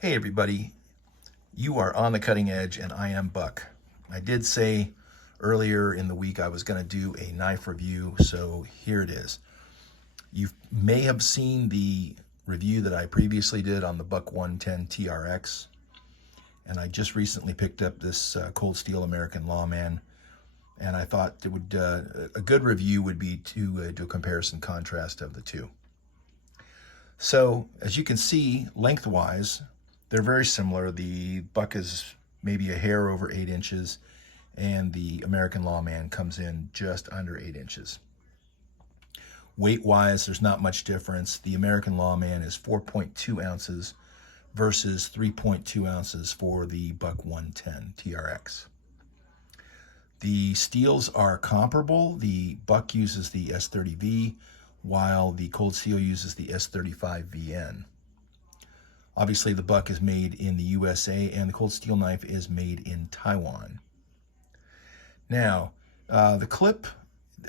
Hey everybody, you are on the cutting edge and I am Buck. I did say earlier in the week I was going to do a knife review, so here it is. You may have seen the review that I previously did on the Buck 110 TRX, and I just recently picked up this Cold Steel American Lawman, and I thought it would a good review would be to do a comparison contrast of the two. So as you can see, lengthwise, they're very similar. The Buck is maybe a hair over 8 inches, and the American Lawman comes in just under 8 inches. Weight-wise, there's not much difference. The American Lawman is 4.2 ounces versus 3.2 ounces for the Buck 110 TRX. The steels are comparable. The Buck uses the S30V, while the Cold Steel uses the S35VN. Obviously, the Buck is made in the USA, and the Cold Steel knife is made in Taiwan. Now, the clip,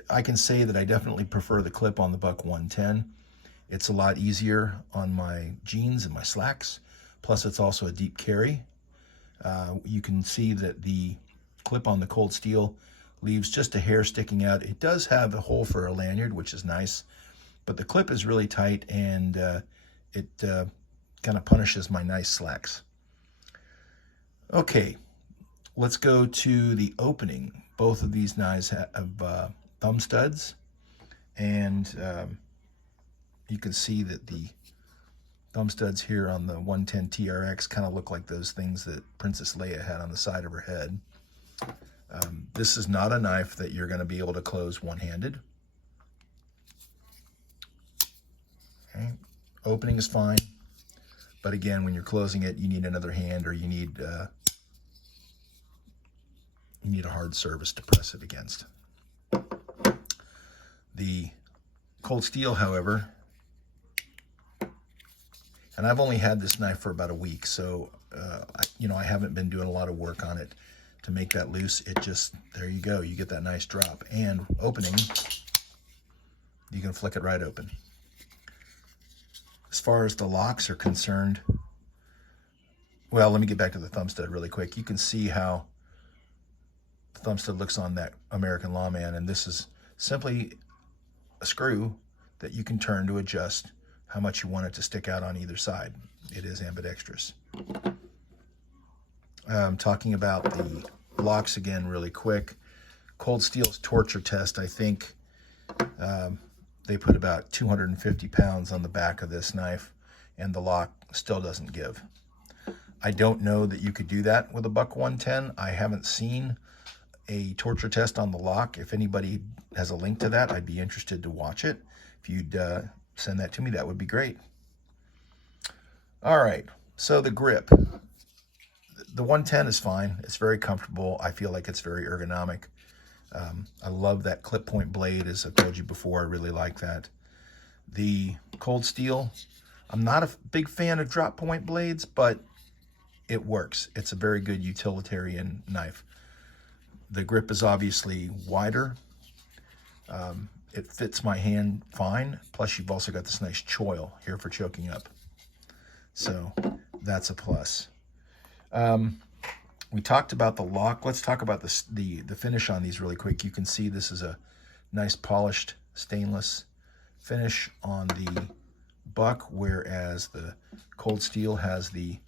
I can say that I definitely prefer the clip on the Buck 110. It's a lot easier on my jeans and my slacks, plus it's also a deep carry. You can see that the clip on the Cold Steel leaves just a hair sticking out. It does have a hole for a lanyard, which is nice, but the clip is really tight, and it kind of punishes my nice slacks. Okay, let's go to the opening. Both of these knives have thumb studs, and you can see that the thumb studs here on the 110 TRX kind of look like those things that Princess Leia had on the side of her head. This is not a knife that you're going to be able to close one-handed. Okay. Opening is fine. But again, when you're closing it, you need another hand, or you need a hard surface to press it against. The Cold Steel, however, and I've only had this knife for about a week, so I haven't been doing a lot of work on it to make that loose. It just, there you go, you get that nice drop. And opening, you can flick it right open. As far as the locks are concerned, well, let me get back to the thumb stud really quick. You can see how the thumb stud looks on that American Lawman, and this is simply a screw that you can turn to adjust how much you want it to stick out on either side. It is ambidextrous. Talking about the locks again really quick. Cold Steel's torture test, I think, they put about 250 pounds on the back of this knife, and the lock still doesn't give. I don't know that you could do that with a Buck 110. I haven't seen a torture test on the lock. If anybody has a link to that, I'd be interested to watch it. If you'd send that to me, that would be great. All right, so the grip. The 110 is fine. It's very comfortable. I feel like it's very ergonomic. I love that clip point blade, as I told you before. I really like that. The Cold Steel, I'm not a big fan of drop point blades, but it works. It's a very good utilitarian knife. The grip is obviously wider. It fits my hand fine. Plus, you've also got this nice choil here for choking up. So that's a plus. We talked about the lock. Let's talk about the finish on these really quick. You can see this is a nice polished stainless finish on the Buck, whereas the Cold Steel has the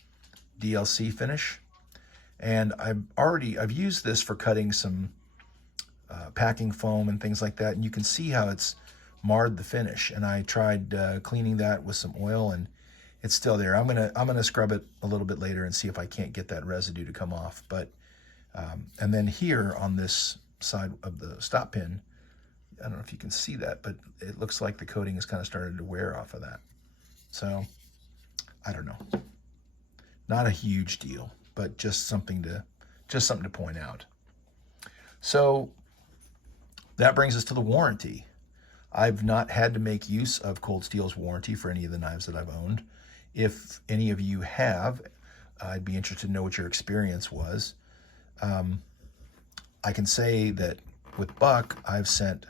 DLC finish. And I've used this for cutting some packing foam and things like that, and you can see how it's marred the finish. And I tried cleaning that with some oil, and it's still there. I'm gonna scrub it a little bit later and see if I can't get that residue to come off. But and then here on this side of the stop pin, I don't know if you can see that, but it looks like the coating has kind of started to wear off of that. So I don't know. Not a huge deal, but just something to point out. So that brings us to the warranty. I've not had to make use of Cold Steel's warranty for any of the knives that I've owned. If any of you have, I'd be interested to know what your experience was. I can say that with Buck, I've sent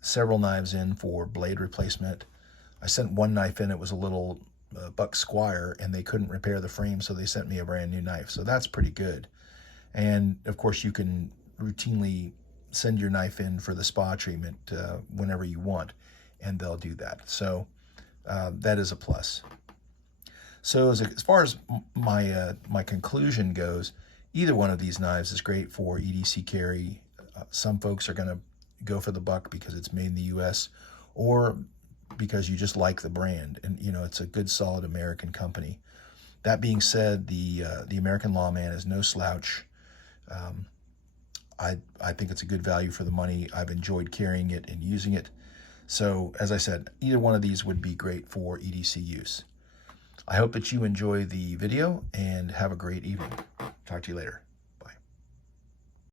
several knives in for blade replacement. I sent one knife in, it was a little Buck Squire, and they couldn't repair the frame, so they sent me a brand new knife. So that's pretty good. And of course, you can routinely send your knife in for the spa treatment whenever you want, and they'll do that. So that is a plus. So as far as my conclusion goes, either one of these knives is great for EDC carry. Some folks are going to go for the Buck because it's made in the U.S. or because you just like the brand, and you know it's a good, solid American company. That being said, the American Lawman is no slouch. I think it's a good value for the money. I've enjoyed carrying it and using it. So as I said, either one of these would be great for EDC use. I hope that you enjoy the video and have a great evening. Talk to you later.